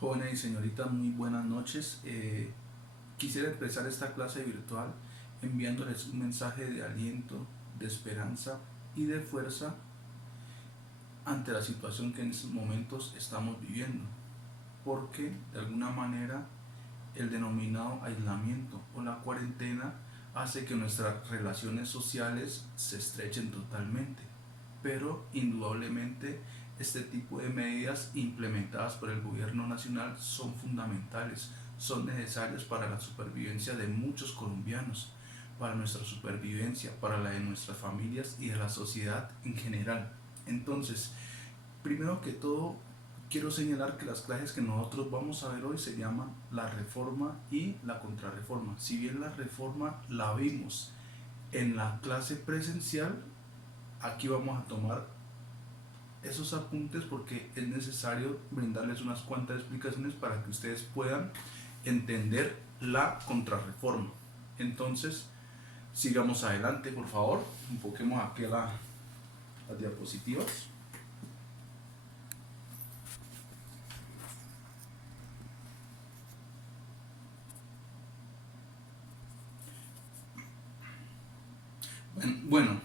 Jóvenes y señoritas, muy buenas noches. Quisiera empezar esta clase virtual enviándoles un mensaje de aliento, de esperanza y de fuerza ante la situación que en estos momentos estamos viviendo, porque de alguna manera el denominado aislamiento o la cuarentena hace que nuestras relaciones sociales se estrechen totalmente, pero indudablemente este tipo de medidas implementadas por el gobierno nacional son fundamentales, son necesarias para la supervivencia de muchos colombianos, para nuestra supervivencia, para la de nuestras familias y de la sociedad en general. Entonces, primero que todo, quiero señalar que las clases que nosotros vamos a ver hoy se llaman la reforma y la contrarreforma. Si bien la reforma la vimos en la clase presencial, aquí vamos a tomar esos apuntes porque es necesario brindarles unas cuantas explicaciones para que ustedes puedan entender la contrarreforma. Entonces, sigamos adelante, por favor. Enfoquemos aquí las diapositivas. Bueno,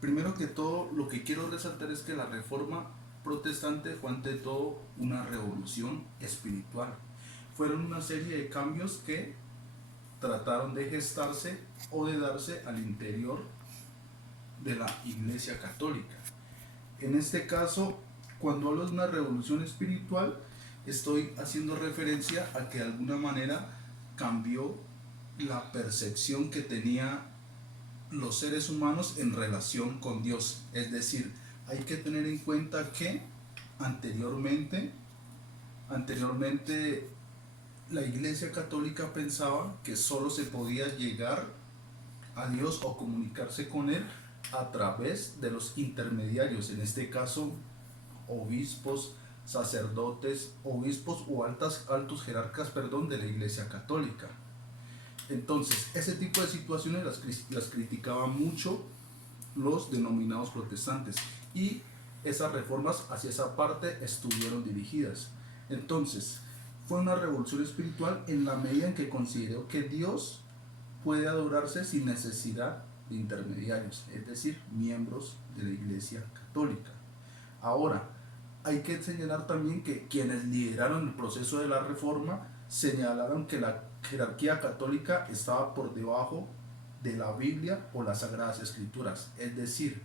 primero que todo, lo que quiero resaltar es que la reforma protestante fue ante todo una revolución espiritual. Fueron una serie de cambios que trataron de gestarse o de darse al interior de la Iglesia Católica. En este caso, cuando hablo de una revolución espiritual, estoy haciendo referencia a que de alguna manera cambió la percepción que tenía los seres humanos en relación con Dios. Es decir, hay que tener en cuenta que anteriormente la Iglesia Católica pensaba que solo se podía llegar a Dios o comunicarse con Él a través de los intermediarios, en este caso obispos, sacerdotes, obispos o altos jerarcas, de la Iglesia Católica. Entonces, ese tipo de situaciones las criticaban mucho los denominados protestantes y esas reformas hacia esa parte estuvieron dirigidas. Entonces, fue una revolución espiritual en la medida en que consideró que Dios puede adorarse sin necesidad de intermediarios, es decir, miembros de la Iglesia Católica. Ahora, hay que señalar también que quienes lideraron el proceso de la reforma señalaron que la jerarquía católica estaba por debajo de la Biblia o las Sagradas Escrituras. Es decir,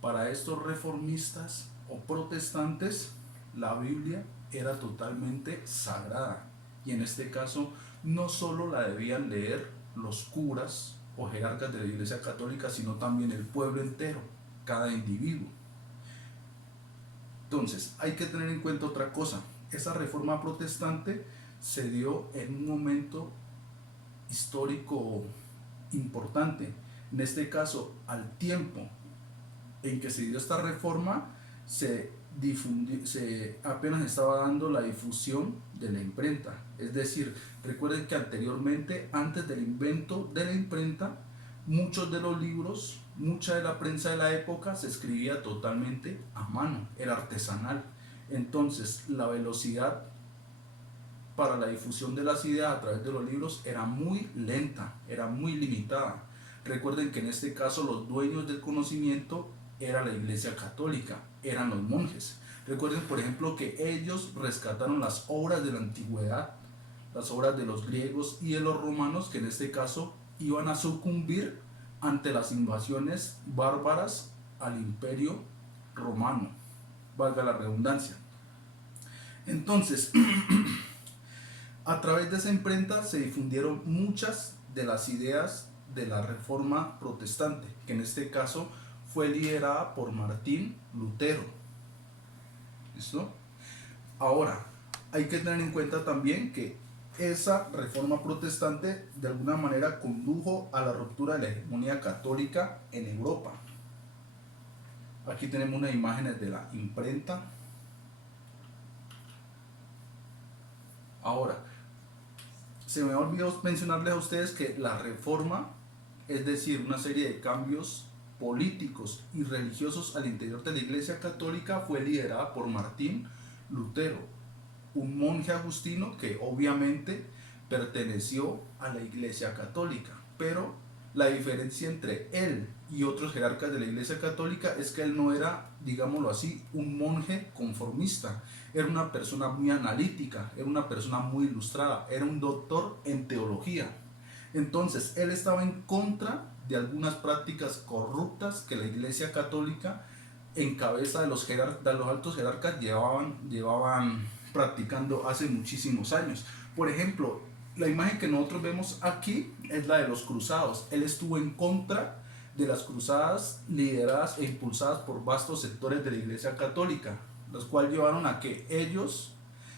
para estos reformistas o protestantes, la Biblia era totalmente sagrada. Y en este caso, no solo la debían leer los curas o jerarcas de la Iglesia Católica, sino también el pueblo entero, cada individuo. Entonces, hay que tener en cuenta otra cosa. Esa reforma protestante se dio en un momento histórico importante. En este caso, al tiempo en que se dio esta reforma, se apenas estaba dando la difusión de la imprenta. Es decir, recuerden que anteriormente, antes del invento de la imprenta, muchos de los libros, mucha de la prensa de la época se escribía totalmente a mano, era artesanal. Entonces, la velocidad para la difusión de las ideas a través de los libros era muy lenta, era muy limitada. Recuerden que en este caso los dueños del conocimiento era la Iglesia Católica, eran los monjes. Recuerden, por ejemplo, que ellos rescataron las obras de la antigüedad, las obras de los griegos y de los romanos, que en este caso iban a sucumbir ante las invasiones bárbaras al imperio romano, valga la redundancia. Entonces, a través de esa imprenta se difundieron muchas de las ideas de la Reforma Protestante, que en este caso fue liderada por Martín Lutero. ¿Listo? Ahora, hay que tener en cuenta también que esa Reforma Protestante de alguna manera condujo a la ruptura de la hegemonía católica en Europa. Aquí tenemos unas imágenes de la imprenta. Ahora, se me olvidó mencionarles a ustedes que la reforma, es decir, una serie de cambios políticos y religiosos al interior de la Iglesia Católica, fue liderada por Martín Lutero. un monje agustino que obviamente perteneció a la Iglesia Católica, pero la diferencia entre él y otros jerarcas de la Iglesia Católica es que él no era, digámoslo así, un monje conformista, era una persona muy analítica, era una persona muy ilustrada, era un doctor en teología. Entonces, él estaba en contra de algunas prácticas corruptas que la Iglesia Católica, en cabeza de de los altos jerarcas, llevaban practicando hace muchísimos años. Por ejemplo, la imagen que nosotros vemos aquí es la de los cruzados. Él estuvo en contra de las cruzadas lideradas e impulsadas por vastos sectores de la Iglesia Católica, los cuales llevaron a que ellos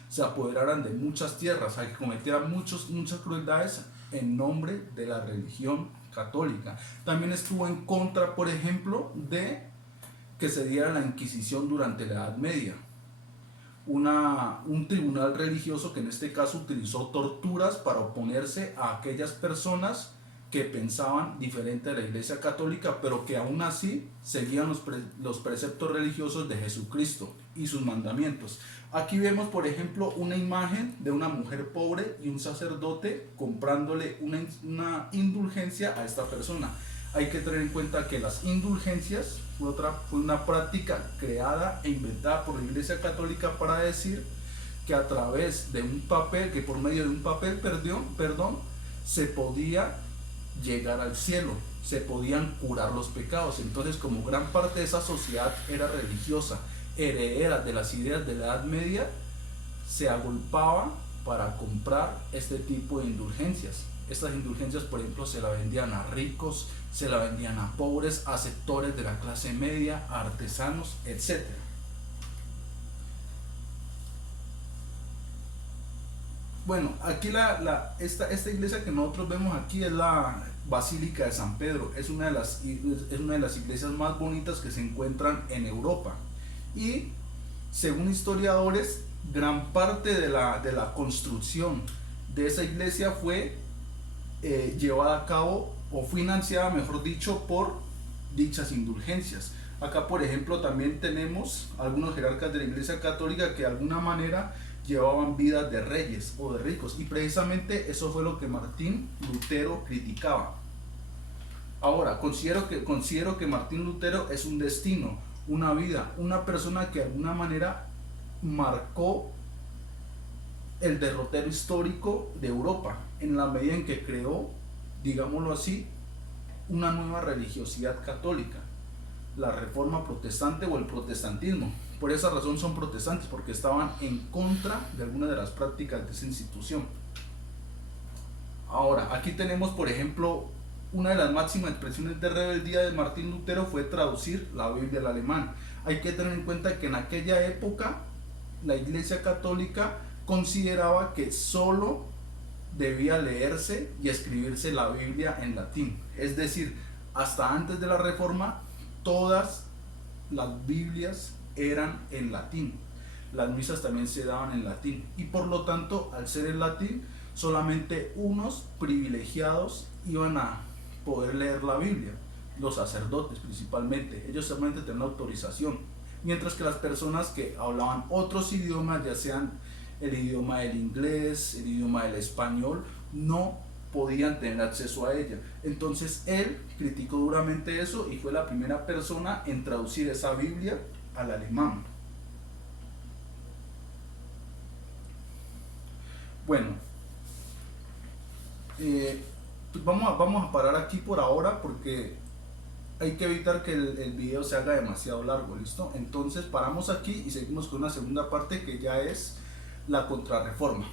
se apoderaran de muchas tierras, a que cometieran muchas crueldades en nombre de la religión católica. También estuvo en contra, por ejemplo, de que se diera la Inquisición durante la Edad Media, un tribunal religioso que en este caso utilizó torturas para oponerse a aquellas personas que pensaban diferente a la Iglesia Católica, pero que aún así seguían los preceptos religiosos de Jesucristo y sus mandamientos. Aquí vemos, por ejemplo, una imagen de una mujer pobre y un sacerdote comprándole una indulgencia a esta persona. Hay que tener en cuenta que las indulgencias fue una práctica creada e inventada por la Iglesia Católica para decir que a través de un papel, que por medio de un papel, se podía llegar al cielo, se podían curar los pecados. Entonces, como gran parte de esa sociedad era religiosa, heredera de las ideas de la Edad Media, se agolpaba para comprar este tipo de indulgencias. Estas indulgencias, por ejemplo, se la vendían a ricos, se la vendían a pobres, a sectores de la clase media, a artesanos, etc. Bueno, aquí esta iglesia que nosotros vemos aquí es la Basílica de San Pedro. Es una de las iglesias más bonitas que se encuentran en Europa. Y según historiadores, gran parte de la construcción de esa iglesia fue llevada a cabo o financiada, mejor dicho, por dichas indulgencias. Acá, por ejemplo, también tenemos algunos jerarcas de la Iglesia Católica que de alguna manera llevaban vidas de reyes o de ricos, y precisamente eso fue lo que Martín Lutero criticaba. Ahora, considero que Martín Lutero es un destino, una vida, una persona que de alguna manera marcó el derrotero histórico de Europa, en la medida en que creó, digámoslo así, una nueva religiosidad católica, la Reforma Protestante o el protestantismo. Por esa razón son protestantes, porque estaban en contra de algunas de las prácticas de esa institución. Ahora, aquí tenemos, por ejemplo, una de las máximas expresiones de rebeldía de Martín Lutero fue traducir la Biblia al alemán. Hay que tener en cuenta que en aquella época la Iglesia Católica consideraba que solo debía leerse y escribirse la Biblia en latín. Es decir, hasta antes de la Reforma, todas las Biblias eran en latín. Las misas también se daban en latín. Y por lo tanto, al ser en latín, solamente unos privilegiados iban a poder leer la Biblia. Los sacerdotes principalmente. Ellos solamente tenían autorización. Mientras que las personas que hablaban otros idiomas, ya sean el idioma del inglés, el idioma del español, no podían tener acceso a ella. Entonces él criticó duramente eso y fue la primera persona en traducir esa Biblia al alemán. Bueno, pues vamos a parar aquí por ahora, porque hay que evitar que el video se haga demasiado largo, ¿listo? Entonces paramos aquí y seguimos con una segunda parte que ya es la contrarreforma.